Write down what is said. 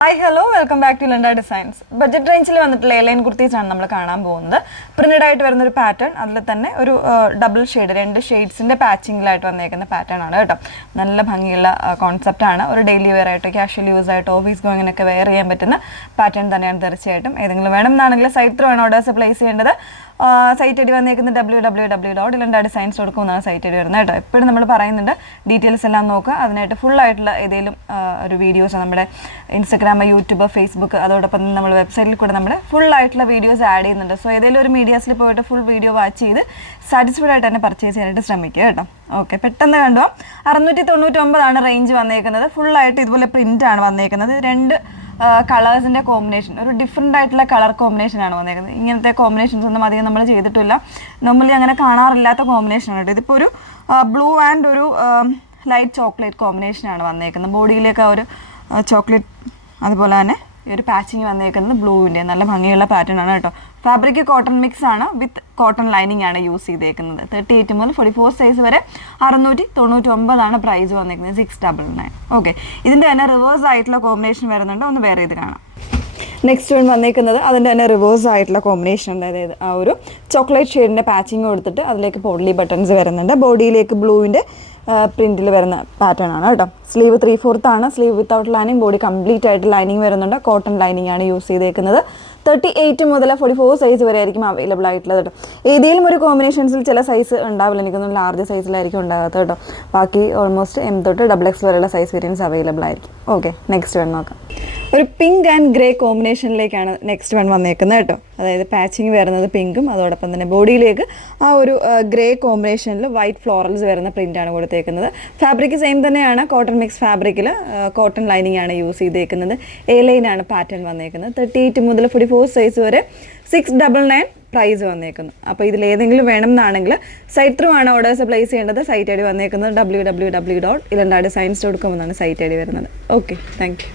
Hi, hello, welcome back to Linda Designs. Budget range le vannittilla A-line kurtis aanu nammal kaanan povunnathu. Printed aayittu varunna oru pattern, adile thanne oru double shade, rendu shades inde patching il aayittu vannekkuna pattern aanu ketto. Nalla bhangiyulla concept aanu. Oru daily wear aayittu, casual use aayittu, office going inokke wear cheyan pattuna pattern thaneyanu thirchayattum. Edengilum venamennanengil site through aanu orders place cheyendathu. Site ID വന്നേക്കുന്നത് www.ilandadesigns.com എന്നാണ് site ID വരുന്നത് കേട്ടോ. എപ്പോഴും നമ്മൾ പറയുന്നുണ്ട് details എല്ലാം നോക്കുക. അതിനായിട്ട് ഫുൾ ആയിട്ടുള്ള ഏതെങ്കിലും ഒരു വീഡിയോസ് നമ്മുടെ ഇൻസ്റ്റാഗ്രാം, യൂട്യൂബ്, ഫേസ്ബുക്ക്, അതോടൊപ്പം നമ്മൾ വെബ്സൈറ്റിൽ കൂടെ നമ്മുടെ ഫുൾ ആയിട്ടുള്ള വീഡിയോസ് ആഡ് ചെയ്യുന്നുണ്ട്. സോ ഏതെങ്കിലും ഒരു മീഡിയാസിൽ പോയിട്ട് ഫുൾ വീഡിയോ വാച്ച് ചെയ്ത് സാറ്റിസ്ഫൈഡ് ആയിട്ട് തന്നെ പർച്ചേസ് ചെയ്യാനായിട്ട് ശ്രമിക്കുക കേട്ടോ. ഓക്കെ, പെട്ടെന്ന് കണ്ടോ. 699 റേഞ്ച് വന്നേക്കുന്നത്. ഫുള്ളായിട്ട് ഇതുപോലെ പ്രിൻ്റാണ് വന്നേക്കുന്നത്. രണ്ട് കളേഴ്സിൻ്റെ കോമ്പിനേഷൻ, ഒരു ഡിഫറെൻ്റ് ആയിട്ടുള്ള കളർ കോമ്പിനേഷനാണ് വന്നേക്കുന്നത്. ഇങ്ങനത്തെ കോമ്പിനേഷൻസ് ഒന്നും അധികം നമ്മൾ ചെയ്തിട്ടില്ല. നോർമലി അങ്ങനെ കാണാറില്ലാത്ത കോമ്പിനേഷനാണ് കേട്ടോ. ഇതിപ്പോൾ ഒരു ബ്ലൂ ആൻഡ് ഒരു ലൈറ്റ് ചോക്ലേറ്റ് കോമ്പിനേഷനാണ് വന്നേക്കുന്നത്. ബോഡിയിലേക്ക് ഒരു ചോക്ലേറ്റ്, അതുപോലെ തന്നെ ഈ ഒരു പാച്ചിങ് വന്നേക്കുന്നത് ബ്ലൂവിൻ്റെ നല്ല ഭംഗിയുള്ള പാറ്റേൺ ആണ് കേട്ടോ. ഫാബ്രിക് കോട്ടൺ മിക്സ് ആണ്, വിത്ത് കോട്ടൺ ലൈനിങ് ആണ് യൂസ് ചെയ്തേക്കുന്നത്. 38 മുതൽ 44 സൈസ് വരെ 699 പ്രൈസ് വന്നേക്കുന്നത്. 699. ഓക്കെ, ഇതിൻ്റെ തന്നെ റിവേഴ്സ് ആയിട്ടുള്ള കോമ്പിനേഷൻ വരുന്നുണ്ട്. ഒന്ന് വേറെ ഇത് കാണാം. നെക്സ്റ്റ് വൺ വന്നേക്കുന്നത് അതിൻ്റെ തന്നെ റിവേഴ്സ് ആയിട്ടുള്ള കോമ്പിനേഷൻ ഉണ്ട്. അതായത് ആ ഒരു ചോക്ലേറ്റ് ഷെയ്ഡിൻ്റെ പാച്ചിങ് കൊടുത്തിട്ട് അതിലേക്ക് പോഡ്ലി ബട്ടൺസ് വരുന്നുണ്ട്. ബോഡിയിലേക്ക് ബ്ലൂവിൻ്റെ പ്രിൻറ്റിൽ വരുന്ന പാറ്റേൺ ആണ് കേട്ടോ. സ്ലീവ് 3/4 ആണ്. Sleeve without lining, body complete ആയിട്ട് ലൈനിങ് വരുന്നുണ്ട്. കോട്ടൺ ലൈനിങ് ആണ് യൂസ് ചെയ്തേക്കുന്നത്. 38 മുതൽ 44 സൈസ് വരെ ആയിരിക്കും അവൈലബിൾ ആയിട്ടുള്ളത് കേട്ടോ. ഏതെങ്കിലും ഒരു കോമ്പിനേഷൻസിൽ ചില സൈസ് ഉണ്ടാവില്ല, എനിക്കൊന്നും ലാർജ് സൈസിലായിരിക്കും ഉണ്ടാകാത്തത് കേട്ടോ. ബാക്കി ഓൾമോസ്റ്റ് M തൊട്ട് XXL വരെയുള്ള സൈസ് വേരിയൻസ് അവൈലബിൾ ആയിരിക്കും. ഓക്കെ, നെക്സ്റ്റ് വൺ നോക്കാം. ഒരു പിങ്ക് ആൻഡ് ഗ്രേ കോമ്പിനേഷനിലേക്കാണ് നെക്സ്റ്റ് വൺ വന്നേക്കുന്നത് കേട്ടോ. അതായത് പാച്ചിങ് വരുന്നത് പിങ്കും, അതോടൊപ്പം തന്നെ ബോഡിയിലേക്ക് ആ ഒരു ഗ്രേ കോമ്പിനേഷനിൽ വൈറ്റ് ഫ്ലോറൽസ് വരുന്ന പ്രിൻ്റാണ് കൊടുത്തേക്കുന്നത്. ഫാബ്രിക് സെയിം തന്നെയാണ്, കോട്ടൺ മിക്സ് ഫാബ്രിക്കിൽ കോട്ടൺ ലൈനിങ് ആണ് യൂസ് ചെയ്തേക്കുന്നത്. A-line പാറ്റേൺ വന്നേക്കുന്നത്. 38 മുതൽ 44 സൈസ് വരെ 699 പ്രൈസ് വന്നേക്കുന്നു. അപ്പോൾ ഇതിലേതെങ്കിലും വേണം എന്നാണെങ്കിൽ സൈറ്റ് ത്രൂ ആണ് ഓർഡേഴ്സ് പ്ലേസ് ചെയ്യേണ്ടത്. സൈറ്റ് ഐ ഡി വന്നേക്കുന്നത് www.ilandadesigns.com എന്നാണ് സൈറ്റ് ഐ ഡി വരുന്നത്. Okay, thank you.